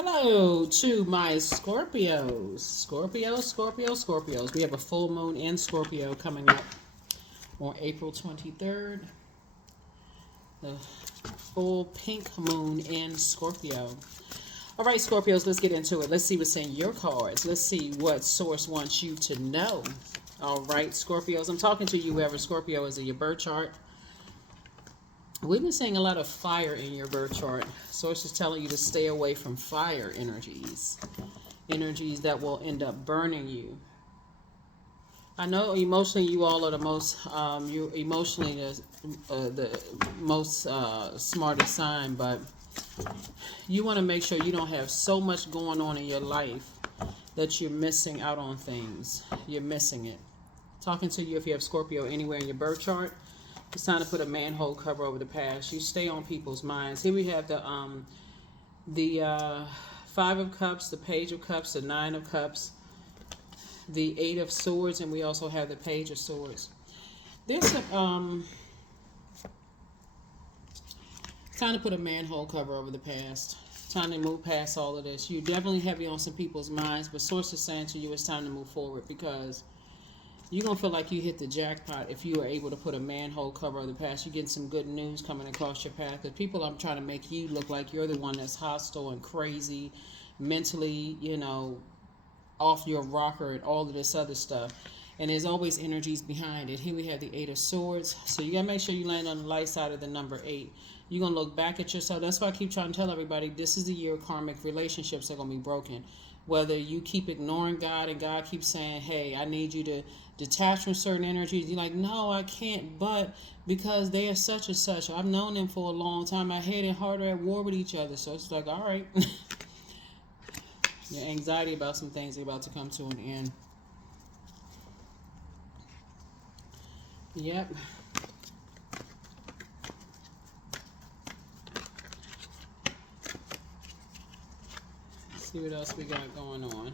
Hello to my Scorpios. Scorpios. We have a full moon in Scorpio coming up on April 23rd. The full pink moon in Scorpio. All right, Scorpios, let's get into it. Let's see what's in your cards. Let's see what Source wants you to know. All right, Scorpios, I'm talking to you, whoever Scorpio is in your birth chart. We've been seeing a lot of fire in your birth chart. Source is telling you to stay away from fire energies. Energies that will end up burning you. I know emotionally you all are the most, you emotionally the most smartest sign, but you want to make sure you don't have so much going on in your life that you're missing out on things. You're missing it. Talking to you if you have Scorpio anywhere in your birth chart. It's time to put a manhole cover over the past. You stay on people's minds. Here we have the Five of Cups, the Page of Cups, the Nine of Cups, the Eight of Swords, and we also have the Page of Swords. There's some time to put a manhole cover over the past. Time to move past all of this. You're definitely heavy on some people's minds, but Source is saying to you it's time to move forward because you're going to feel like you hit the jackpot if you are able to put a manhole cover over the past. You're getting some good news coming across your path. Because people are trying to make you look like you're the one that's hostile and crazy, mentally, off your rocker and all of this other stuff. And there's always energies behind it. Here we have the Eight of Swords. So you got to make sure you land on the light side of the number 8. You're going to look back at yourself. That's why I keep trying to tell everybody this is the year karmic relationships are going to be broken. Whether you keep ignoring God and God keeps saying, hey, I need you to detach from certain energies. You're like, no, I can't, but because they are such and such. I've known them for a long time. My head and heart are at war with each other. So it's like, all right. Your anxiety about some things are about to come to an end. Yep. See what else we got going on.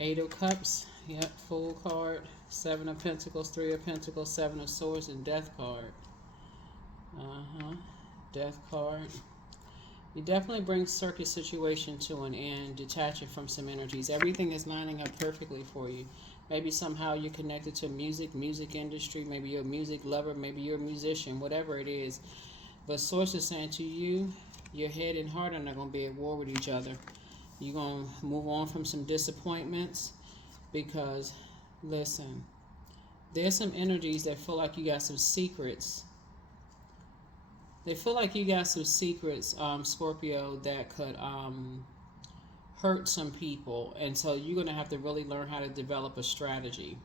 Eight of Cups. Yep, full card. Seven of Pentacles, Three of Pentacles, Seven of Swords, and Death card. Death card. You definitely bring circus situation to an end, detaching from some energies. Everything is lining up perfectly for you. Maybe somehow you're connected to music industry. Maybe you're a music lover. Maybe you're a musician. Whatever it is. But Source is saying to you, your head and heart are not going to be at war with each other. You're going to move on from some disappointments because, listen, there's some energies that feel like you got some secrets. They feel like you got some secrets, Scorpio, that could hurt some people. And so you're going to have to really learn how to develop a strategy.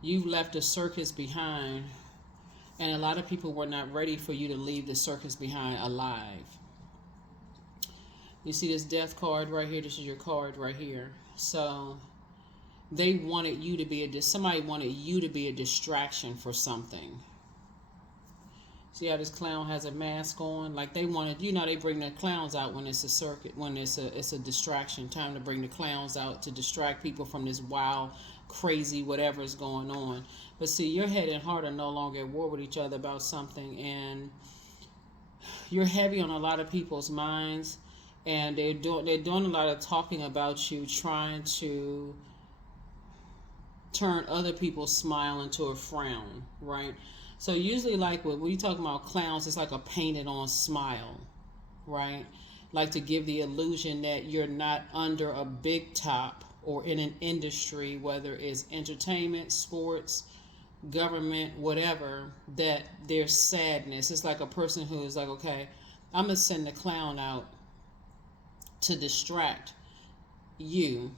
You've left a circus behind, and a lot of people were not ready for you to leave the circus behind alive. You see this Death card right here? This is your card right here. So they wanted you to be somebody wanted you to be a distraction for something. See how this clown has a mask on? Like they wanted, they bring the clowns out when it's a circuit, when it's a distraction. Time to bring the clowns out to distract people from this wild, crazy, whatever's going on. But see, your head and heart are no longer at war with each other about something, and you're heavy on a lot of people's minds, and they're doing a lot of talking about you, trying to turn other people's smile into a frown, right? So usually, like when you talk about clowns, it's like a painted on smile, right? Like to give the illusion that you're not under a big top or in an industry, whether it's entertainment, sports, government, whatever, that there's sadness. It's like a person who is like, okay, I'm going to send the clown out to distract you,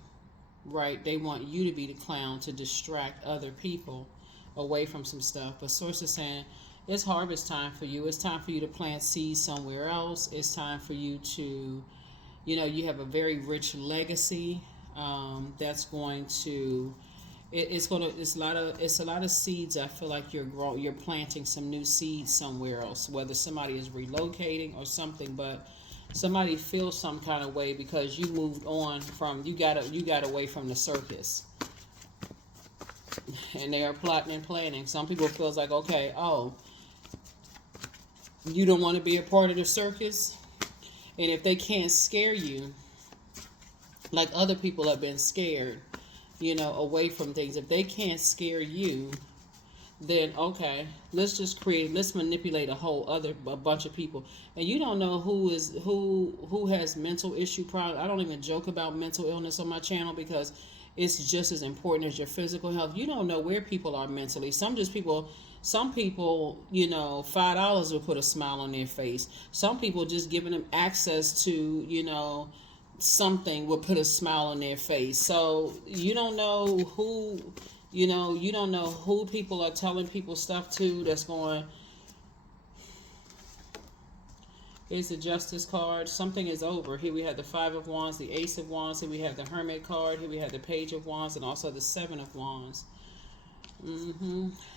right? They want you to be the clown to distract other people away from some stuff. But Source is saying it's harvest time for you. It's time for you to plant seeds somewhere else. It's time for you to, you have a very rich legacy that's going to, it's a lot of seeds. I feel like you're planting some new seeds somewhere else, whether somebody is relocating or something, but somebody feels some kind of way because you moved on from, you got away from the circus. And they are plotting and planning. Some people feels like, okay, you don't want to be a part of the circus? And if they can't scare you, like other people have been scared, you know, away from things, if they can't scare you, then okay, let's manipulate a bunch of people. And you don't know who has mental issue problems. I don't even joke about mental illness on my channel because it's just as important as your physical health. You don't know where people are mentally. Some people, you know, $5 will put a smile on their face. Some people just giving them access to, you know, something will put a smile on their face. So you don't know who, you know, you don't know who people are telling people stuff to that's going. Here's the Justice card. Something is over. Here we have the Five of Wands, the Ace of Wands. Here we have the Hermit card. Here we have the Page of Wands and also the Seven of Wands.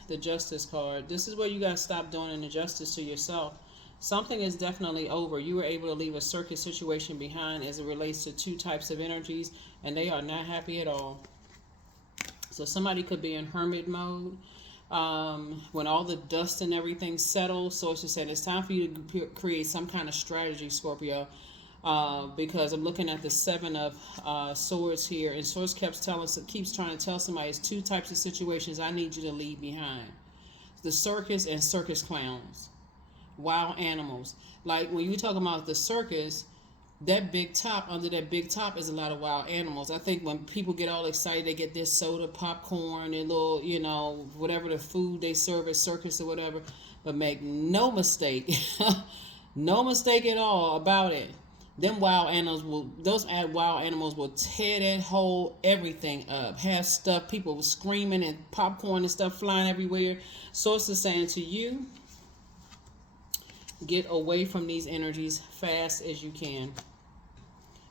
The Justice card. This is where you guys stop doing an injustice to yourself. Something is definitely over. You were able to leave a circus situation behind as it relates to two types of energies, and they are not happy at all. So somebody could be in hermit mode when all the dust and everything settles. So it's just saying it's time for you to create some kind of strategy, Scorpio, because I'm looking at the Seven of Swords here, and Swords keeps trying to tell somebody it's two types of situations I need you to leave behind: the circus and circus clowns, wild animals. Like when you talk about the circus, that big top, under that big top is a lot of wild animals. I think when people get all excited, they get this soda, popcorn, and little, you know, whatever the food they serve at circus or whatever. But make no mistake, no mistake at all about it. Those wild animals will tear that whole everything up. Have stuff, people screaming and popcorn and stuff flying everywhere. Source is saying to you, get away from these energies fast as you can.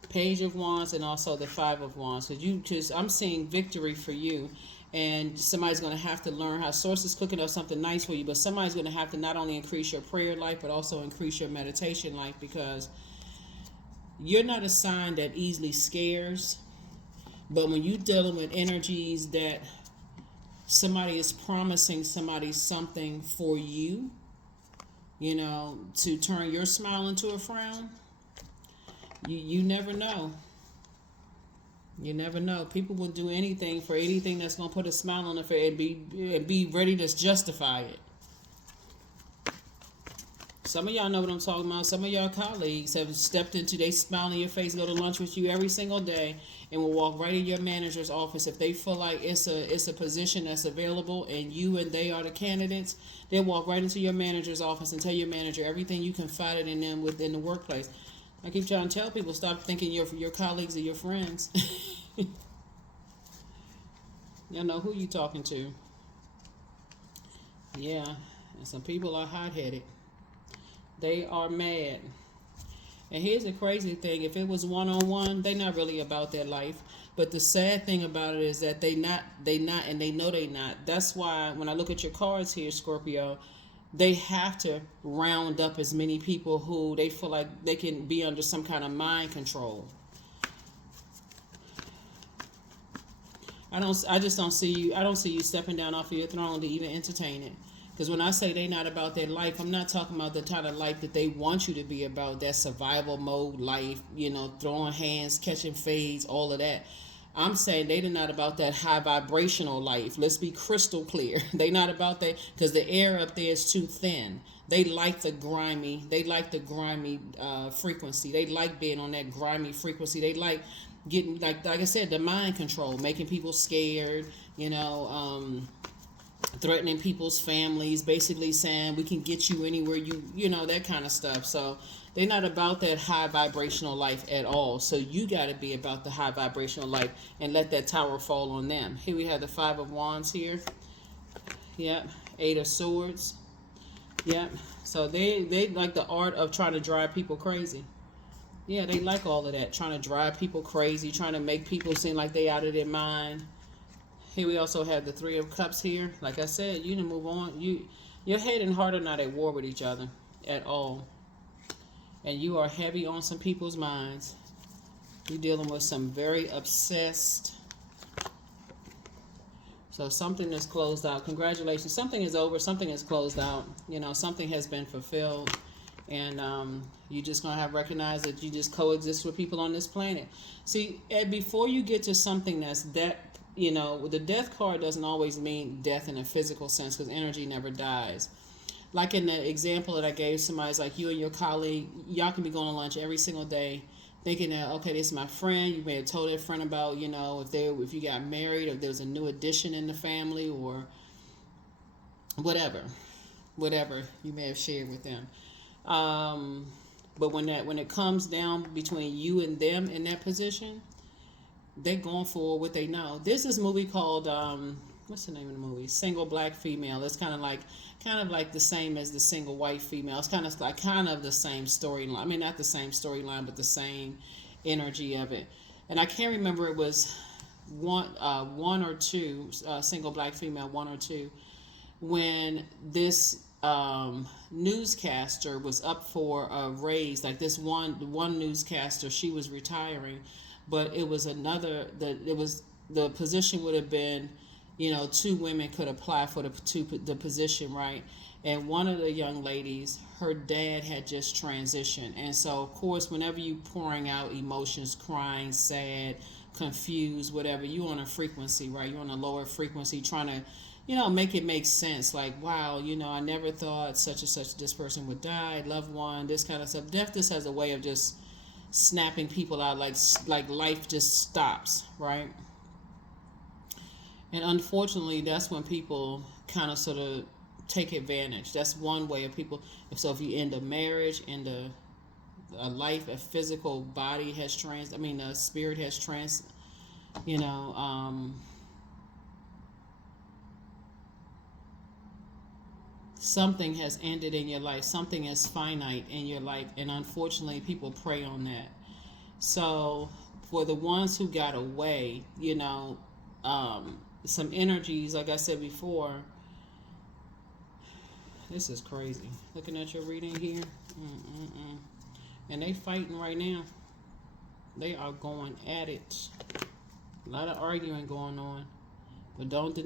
Page of Wands and also the Five of Wands. Because I'm seeing victory for you. And somebody's going to have to learn how. Source is cooking up something nice for you. But somebody's going to have to not only increase your prayer life, but also increase your meditation life. Because you're not a sign that easily scares. But when you're dealing with energies that somebody is promising somebody something for you, you know, to turn your smile into a frown, you never know. You never know. People will do anything for anything that's going to put a smile on their face and be ready to justify it. Some of y'all know what I'm talking about. Some of y'all colleagues have stepped into, they smile in your face, go to lunch with you every single day, and will walk right in your manager's office. If they feel like it's a position that's available and you and they are the candidates, they'll walk right into your manager's office and tell your manager everything you confided in them within the workplace. I keep trying to tell people, stop thinking your colleagues are your friends. Y'all know who you talking to. Yeah, and some people are hot-headed. They are mad. And here's the crazy thing. If it was one-on-one, they're not really about their life. But the sad thing about it is that they not, and they know they not. That's why when I look at your cards here, Scorpio, they have to round up as many people who they feel like they can be under some kind of mind control. I just don't see you stepping down off of your throne to even entertain it. Because when I say they not about their life, I'm not talking about the kind of life that they want you to be about, that survival mode life, you know, throwing hands, catching fades, all of that. I'm saying they're not about that high vibrational life. Let's be crystal clear. They're not about that because the air up there is too thin. They like the grimy frequency. They like being on that grimy frequency. They like getting, like I said, the mind control, making people scared, you know, threatening people's families, basically saying we can get you anywhere you know, that kind of stuff. So they're not about that high vibrational life at all. So you got to be about the high vibrational life and let that tower fall on them. Here we have the Five of Wands here. Yep. Eight of Swords. Yep. So they like the art of trying to drive people crazy. Yeah, they like all of that. Trying to drive people crazy, trying to make people seem like they out of their mind. Here we also have the Three of Cups here. Like I said, you need to move on. Your head and heart are not at war with each other at all. And you are heavy on some people's minds. You're dealing with some very obsessed. So something is closed out. Congratulations. Something is over. Something is closed out. You know, something has been fulfilled. And you just gonna have recognize that you just coexist with people on this planet. See, and before you get to something that's that, the death card doesn't always mean death in a physical sense, because energy never dies. Like in the example that I gave, somebody's like you and your colleague, y'all can be going to lunch every single day, thinking that, okay, this is my friend. You may have told that friend about, if you got married, or if there's a new addition in the family, or whatever you may have shared with them. But when it comes down between you and them in that position, they're going for what they know. There's this movie called what's the name of the movie? Single Black Female. It's kind of like the same as the Single White Female. It's kind of the same storyline. I mean, not the same storyline, but the same energy of it. And I can't remember, it was one or two, Single Black Female 1 or 2, when this newscaster was up for a raise. Like this one newscaster, she was retiring, but it was the position would have been, 2 women could apply for the position, right? And one of the young ladies, her dad had just transitioned, and so of course, whenever you pouring out emotions, crying, sad, confused, whatever, you on a frequency, right? You're on a lower frequency, trying to make it make sense. Like, wow, I never thought such and such this person would die, loved one, this kind of stuff. Death just has a way of just snapping people out, like life just stops, right? And unfortunately, that's when people kind of sort of take advantage. That's one way of people. So if you end a marriage, end a life, a physical body has a spirit has something has ended in your life. Something is finite in your life. And unfortunately, people prey on that. So for the ones who got away, some energies, like I said before, this is crazy. Looking at your reading here. And they fighting right now. They are going at it. A lot of arguing going on. But don't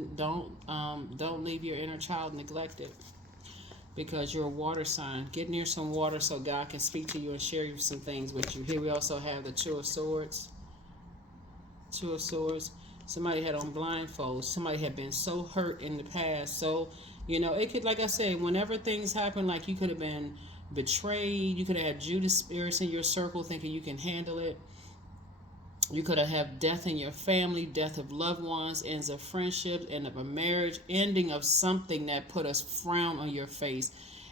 leave your inner child neglected, because you're a water sign. Get near some water so God can speak to you and share some things with you. Here we also have the Two of Swords. Two of Swords. Somebody had on blindfolds. Somebody had been so hurt in the past. So, it could, like I said, whenever things happen, like you could have been betrayed. You could have had Judas spirits in your circle thinking you can handle it. You could have had death in your family, death of loved ones, ends of friendships, end of a marriage, ending of something that put a frown on your face.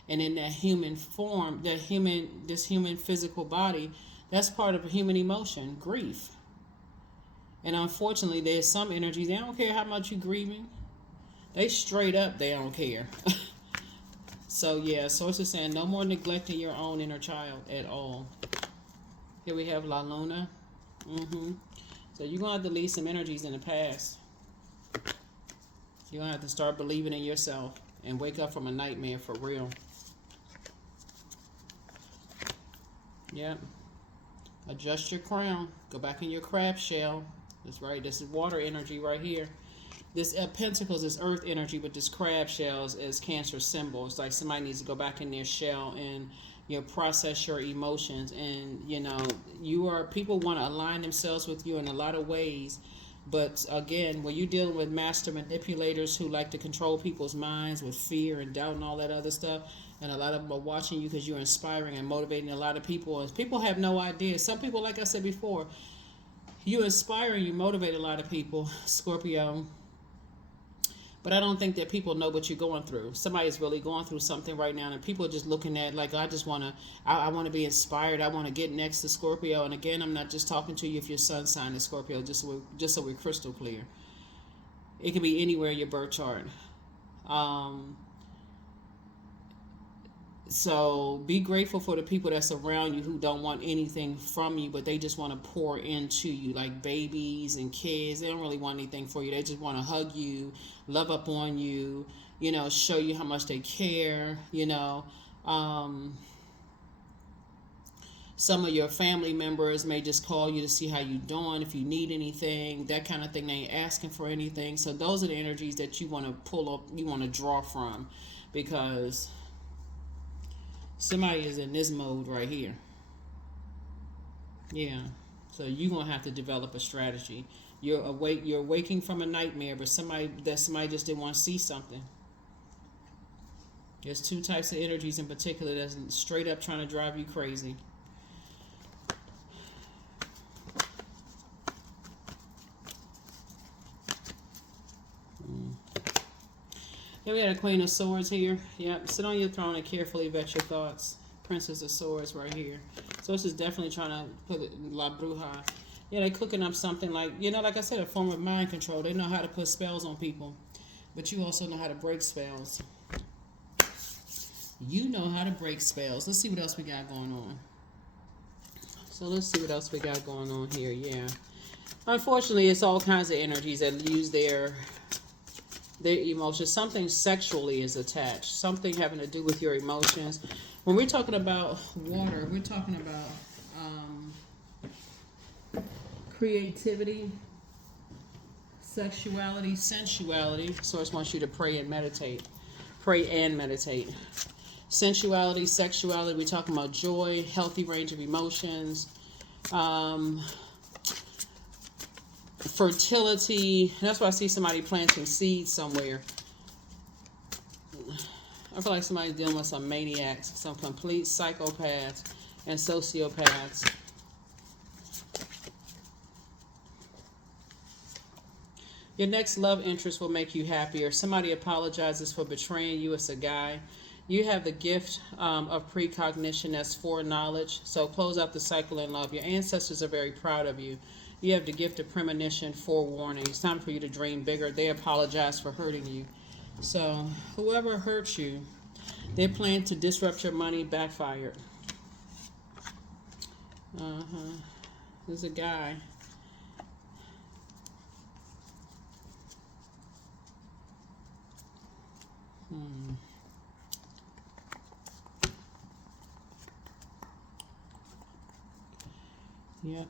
And in that human form, this human physical body, that's part of a human emotion, grief. And unfortunately, there's some energies, they don't care how much you're grieving. They straight up, they don't care. So yeah, Source is saying no more neglecting your own inner child at all. Here we have La Luna. So you're going to have to leave some energies in the past. You're going to have to start believing in yourself and wake up from a nightmare for real. Yep. Adjust your crown. Go back in your crab shell. That's right. This is water energy right here. This Pentacles is earth energy, but this crab shells is Cancer symbol. It's like somebody needs to go back in their shell and process your emotions. And people want to align themselves with you in a lot of ways, but again, when you're dealing with master manipulators who like to control people's minds with fear and doubt and all that other stuff, and a lot of them are watching you because you're inspiring and motivating a lot of people, and people have no idea. Some people, like I said before, you inspire and you motivate a lot of people, Scorpio. But I don't think that people know what you're going through. Somebody's really going through something right now, and people are just looking at, like, I want to be inspired. I want to get next to Scorpio. And again, I'm not just talking to you if your sun sign is Scorpio, just so we're crystal clear. It can be anywhere in your birth chart. So be grateful for the people that's around you who don't want anything from you, but they just want to pour into you, like babies and kids. They don't really want anything for you. They just want to hug you, love up on you, show you how much they care. Some of your family members may just call you to see how you're doing, if you need anything, that kind of thing. They ain't asking for anything. So those are the energies that you want to pull up, you want to draw from, because Somebody is in this mode right here. Yeah. So you're gonna have to develop a strategy. You're awake. You're waking from a nightmare, but somebody just didn't want to see something. There's two types of energies in particular that's straight up trying to drive you crazy. Here we got a Queen of Swords here. Yep. Sit on your throne and carefully vet your thoughts. Princess of Swords right here. So this is definitely trying to put it in La Bruja. Yeah, they're cooking up something like, like I said, a form of mind control. They know how to put spells on people. But you also know how to break spells. You know how to break spells. Let's see what else we got going on. So let's see what else we got going on here. Yeah. Unfortunately, it's all kinds of energies that use their emotions. Something sexually is attached. Something having to do with your emotions. When we're talking about water, we're talking about creativity, sexuality, sensuality. Source wants you to pray and meditate. Pray and meditate. Sensuality, sexuality, we're talking about joy, healthy range of emotions, fertility. That's why I see somebody planting seeds somewhere. I feel like somebody's dealing with some maniacs, some complete psychopaths and sociopaths. Your next love interest will make you happier. Somebody apologizes for betraying you. It's a guy. You have the gift of precognition, that's foreknowledge. So close out the cycle in love. Your ancestors are very proud of you. You have the gift of premonition, forewarning. It's time for you to dream bigger. They apologize for hurting you. So whoever hurts you, they plan to disrupt your money, backfired. There's a guy. Yep.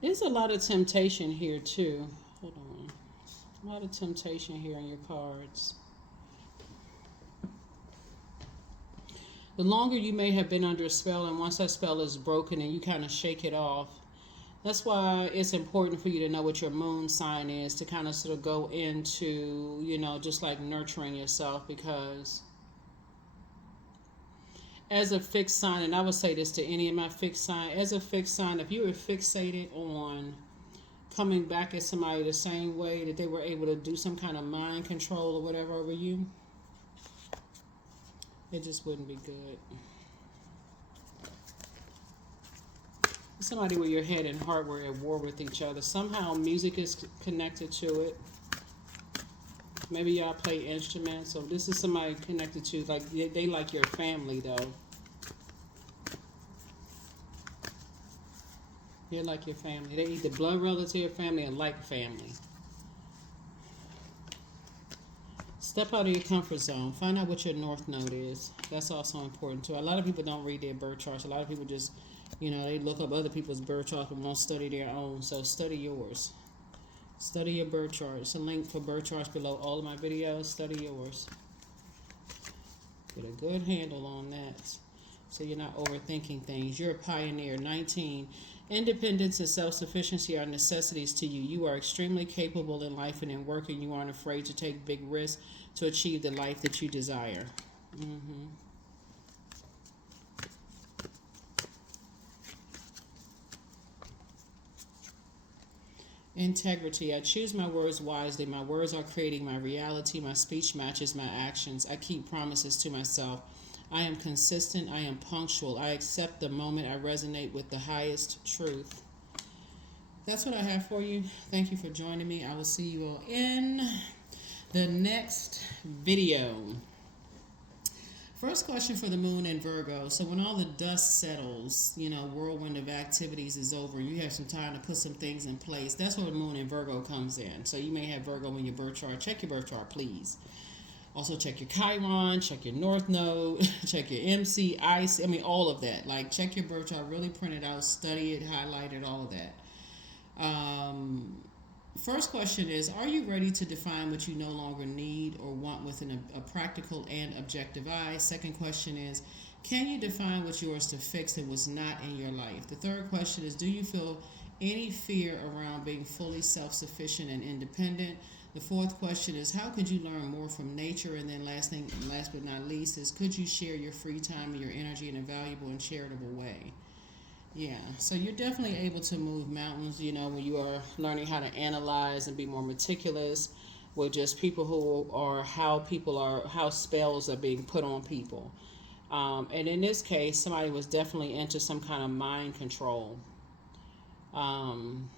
There's a lot of temptation here too. Hold on. A lot of temptation here in your cards. The longer you may have been under a spell, and once that spell is broken and you kind of shake it off, that's why it's important for you to know what your moon sign is, to kind of sort of go into, just like nurturing yourself, because as a fixed sign, and I would say this to any of my fixed sign, as a fixed sign, if you were fixated on coming back at somebody the same way that they were able to do some kind of mind control or whatever over you, it just wouldn't be good. Somebody where your head and heart were at war with each other. Somehow music is connected to it. Maybe y'all play instruments. So this is somebody connected to, like, they like your family though. They're like your family. They either blood relative, family, and like family. Step out of your comfort zone. Find out what your north node is. That's also important too. A lot of people don't read their birth charts. A lot of people just, they look up other people's birth charts and won't study their own. So study yours. Study your birth chart. It's a link for birth charts below all of my videos. Study yours. Get a good handle on that, so you're not overthinking things. You're a pioneer. 19. Independence and self-sufficiency are necessities to you. You are extremely capable in life and in work, and you aren't afraid to take big risks to achieve the life that you desire. Integrity. I choose my words wisely. My words are creating my reality. My speech matches my actions. I keep promises to myself. I am consistent. I am punctual. I accept the moment. I resonate with the highest truth. That's what I have for you. Thank you for joining me. I will see you all in the next video. First question for the moon in Virgo. So when all the dust settles, whirlwind of activities is over, you have some time to put some things in place. That's where the moon in Virgo comes in. So you may have Virgo in your birth chart. Check your birth chart, please. Also check your Chiron, check your North Node, check your MC, IC, all of that. Like, check your birth chart, really print it out, study it, highlight it, all of that. First question is, are you ready to define what you no longer need or want with a practical and objective eye? Second question is, can you define what's yours to fix and what's not in your life? The third question is, do you feel any fear around being fully self-sufficient and independent? The fourth question is, how could you learn more from nature? And then last but not least is, could you share your free time and your energy in a valuable and charitable way? Yeah, so you're definitely able to move mountains, when you are learning how to analyze and be more meticulous with just people who are how spells are being put on people. And in this case, somebody was definitely into some kind of mind control. And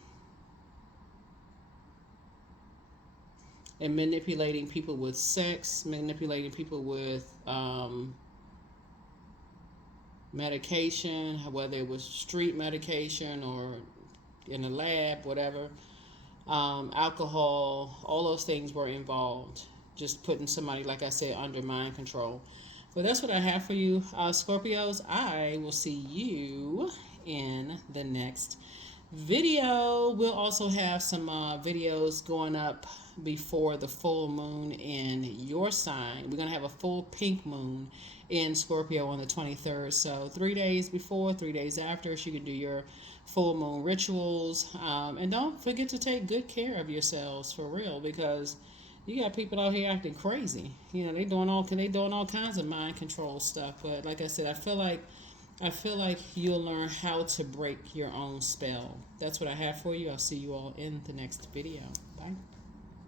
manipulating people with sex, manipulating people with medication, whether it was street medication or in the lab, whatever. Alcohol, all those things were involved. Just putting somebody, like I said, under mind control. But that's what I have for you, Scorpios. I will see you in the next video. We'll also have some videos going up before the full moon in your sign. We're going to have a full pink moon in Scorpio on the 23rd. So 3 days before, 3 days after, so you can do your full moon rituals. And don't forget to take good care of yourselves, for real, because you got people out here acting crazy. They doing all kinds of mind control stuff. But like I said, I feel like you'll learn how to break your own spell. That's what I have for you. I'll see you all in the next video. Bye.